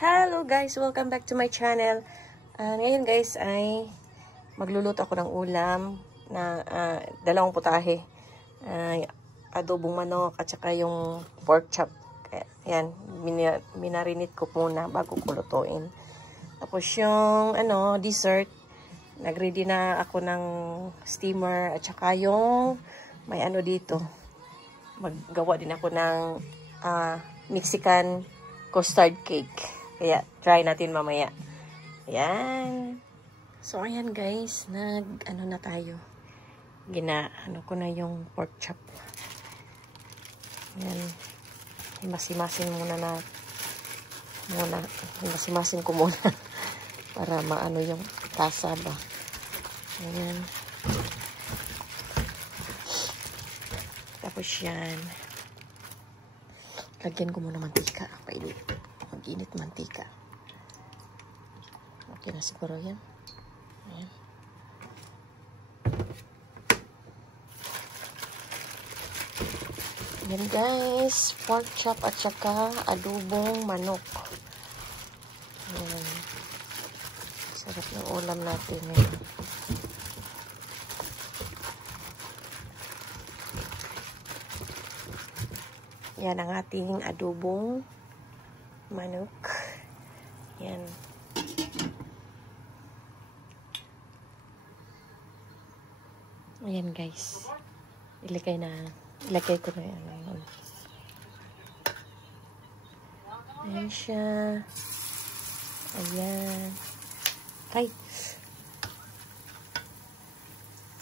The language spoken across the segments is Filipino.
Hello guys! Welcome back to my channel. Ngayon guys ay magluluto ako ng ulam na dalawang putahe. Adobong manok at saka yung pork chop. Yan, minarinate ko muna bago ko lutuin. Tapos yung dessert, nagready na ako ng steamer at saka yung may dito. Maggawa din ako ng Mexican custard cake. Kaya, try natin mamaya. Ayan. So, ayan guys. Na tayo. Ko na yung pork chop. Ayan. Himasimasin muna himasimasin ko muna. Para maano yung tasa ba. Ayan. Tapos yan. Lagyan ko muna mantika. Mag-init mantika. Okay na siguro yan. Ayan. Ayan guys. Pork chop at saka adobong manok. Ayan. Sarap ng ulam natin. Ayan. Yan ang ating adobong manok. Yan. Ayan guys. Ilagay ko na yan. Ayan siya. Ayan. Ay.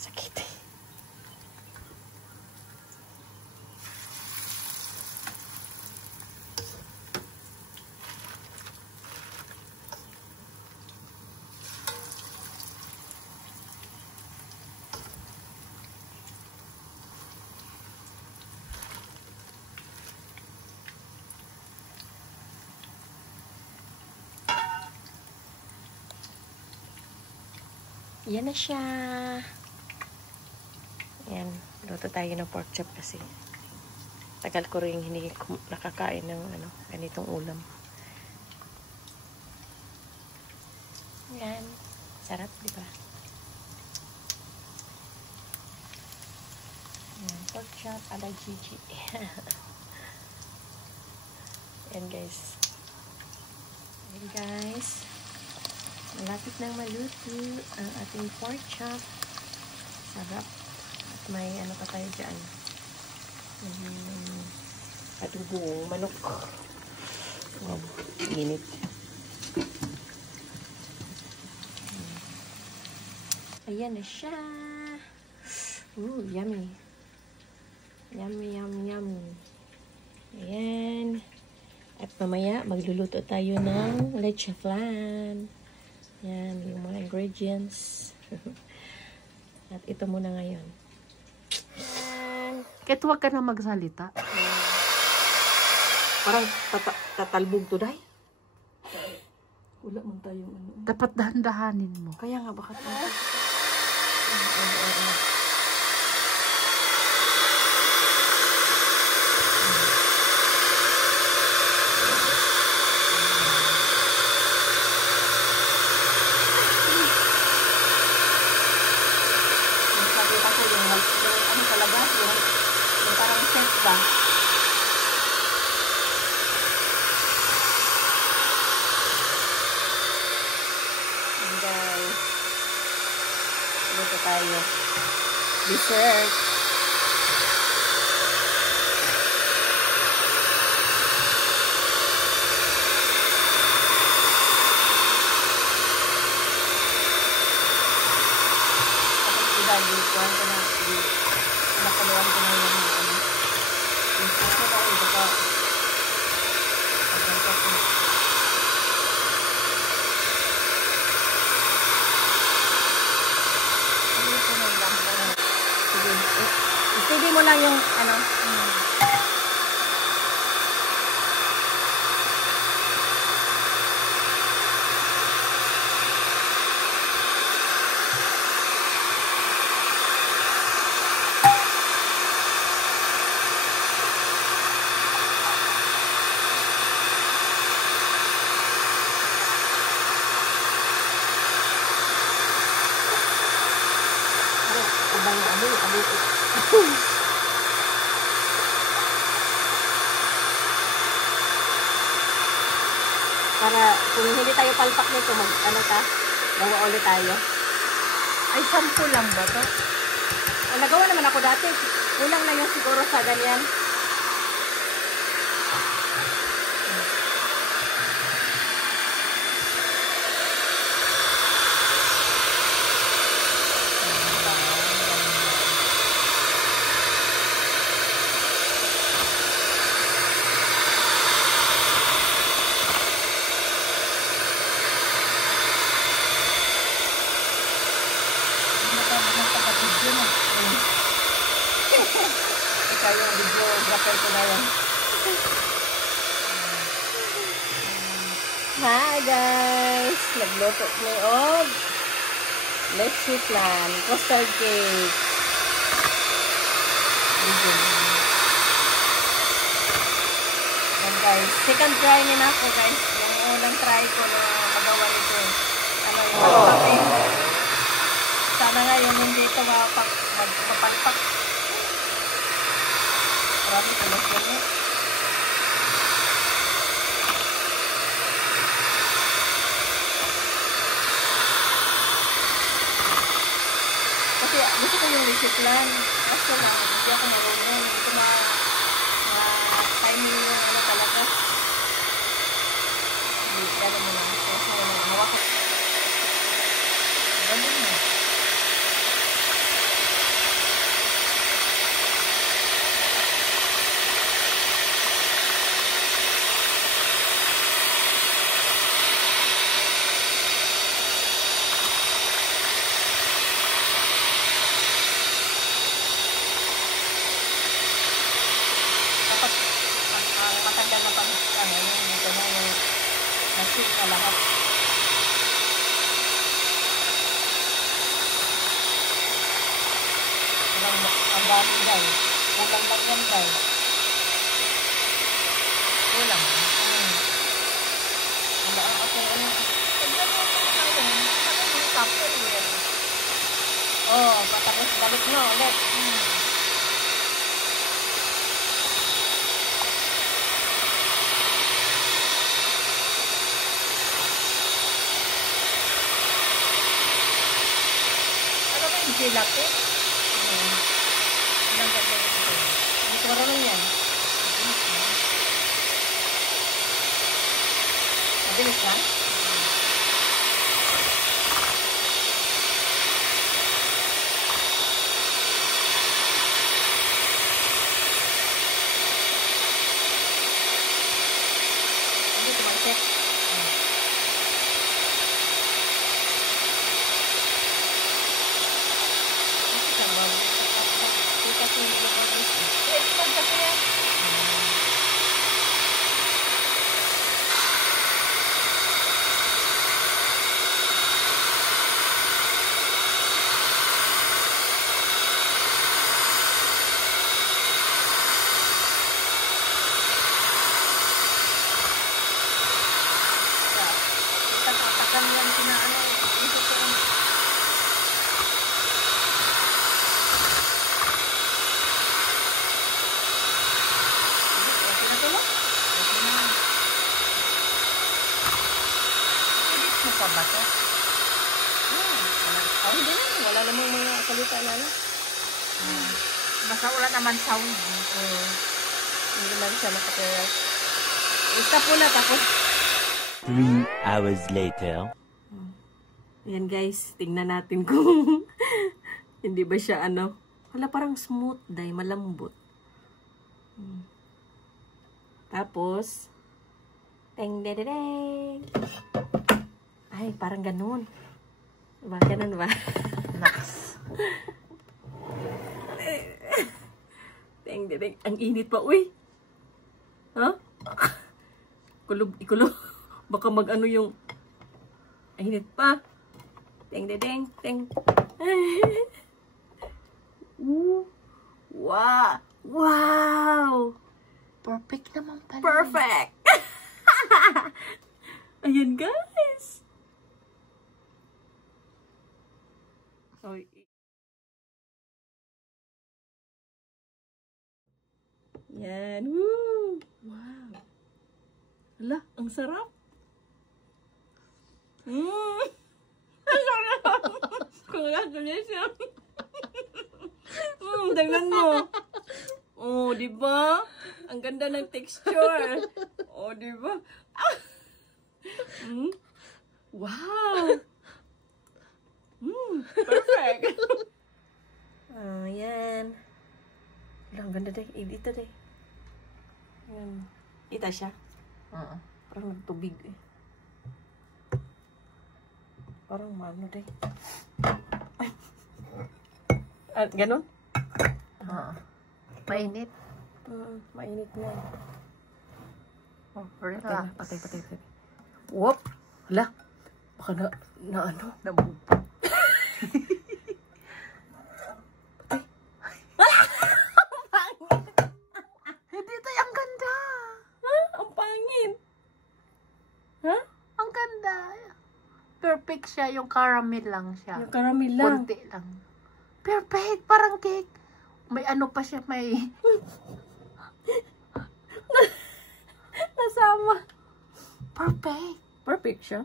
Sakit. Yan na siya. Yan. Luto tayo ng pork chop kasi. Tagal ko rin hindi nakakain ng ganitong ulam. Yan. Sarap, di ba? Yan. Pork chop ala Gigi. Yan guys. Yan guys. Malapit nang maluto ang ating pork chop. Sarap. At may pa tayo dyan. Adobong manok. Wow. Init. Ayan na siya. Ooh, yummy. Yummy, yummy, yummy. Ayan. At mamaya, magluluto tayo ng leche flan. Yan, yung mga ingredients. At ito muna ngayon. Kahit huwag ka na magsalita. Parang tatalbog to, day. Wala man tayong Dapat dahan-dahanin mo. Kaya nga, baka tayo. Parang set ba? And guys, luto tayo. Dessert. Tapos ibalik ko na nakaluan ko na yung yung kasi na iba ka pagkanta ko sige, i-steady mo lang yung lang yung amoy. Para kung hindi tayo palpak nito, gawa ulit tayo. Ay, 10 lang ba to? Nagawa naman ako dati. Kulang na yung siguro sa ganyan. Ikaw yung videographer ko na yan. Hi guys! Nagluto ni Og. Leche flan. Custard cake. Yan guys. Second try nila ako guys. Yung unang try ko na magawa nito. Ano yung kape. Sana ngayon hindi ito mapalpak. Marami ulit yan eh. Kasi gusto ko yung leche flan. Kaso lang, hindi ako marunong. Hindi ko ma-timing yung ano talaga. Hindi, gano'n mo lang. Kasi nawa ko. Gano'n mo. Matanda na pag yung nasip na lahat. Ang daming guys. Kulang lang yan guys. Kulang. Wala ako ano. Oh, tapos balik nyo ulit. Laki. Ilang ganda ito. Hindi ko marunong yan. Mabilis lang. Hindi tumansik. Tatakan yan sinaano. Ito ko. Pa ba ito? Hindi na. Wala namang mga salita na na. Basta wala naman sound. Hindi naman siya makapera. Stop po na tapos. 3 hours later. Ayan guys, tingnan natin kung hindi ba siya ano. Wala parang smooth dahil malambot. Tapos, teng de de deng. Ay, parang ganun. Diba? Ganun ba? Nice. Teng de deng. Ang init pa, uy. Huh? Ikulob. Baka mag-ano yung init pa. Teng de deng. Teng. Wow. Wow. Perfect naman pala. Perfect. Ayan guys. Oh, Yan. Woo! Wow. Hala, ang sarap. Ang sarap. Congratulations. Tingnan mo. Oh, di ba? Ang ganda ng texture. Oh, di ba? Wow. Perfect. Yan. Ang ganda deh. Dito deh. Yan. Kita siya. Parang nagtubig eh. Parang ano deh. At ganun? Mainit. Mainit na. Oh, Patay. Whoop! Hala! Baka na ano? Nabubo. Hindi tayo, ang ganda. Ha? Ang pangit. Ha? Ang ganda. Perfect siya, yung caramel lang siya. Yung caramel lang. Kunti lang. Perfect, parang cake. May ano pa siya, may... Nasama. Perfect. Perfect siya.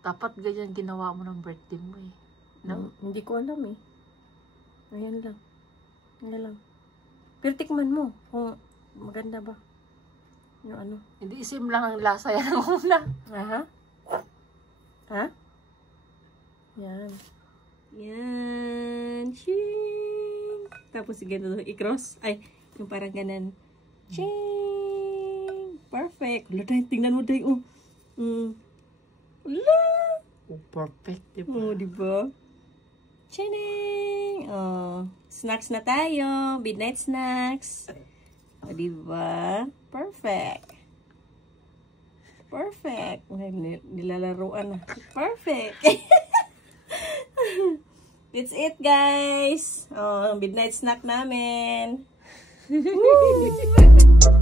Dapat ganyan ginawa mo ng birthday mo eh. No? Hindi ko alam eh. Ayan lang. Ayan lang. Pero tikman mo kung maganda ba. Yung ano. Hindi isim lang ang lasa yan ang una. Aha. Ha? Yan. Yan. Ching. Tapos ganito i-cross. Ay, yung parang ganan. Ching. Perfect. Wala tayo. Tingnan mo tayo. Wala. Oh, perfect, diba? Oh, diba? Ching. Oh, snacks na tayo. Midnight snacks. Oh, diba? Perfect. Perfect. Nilalaruan na. Perfect. That's it, guys. Oh, midnight snack namin. Woo!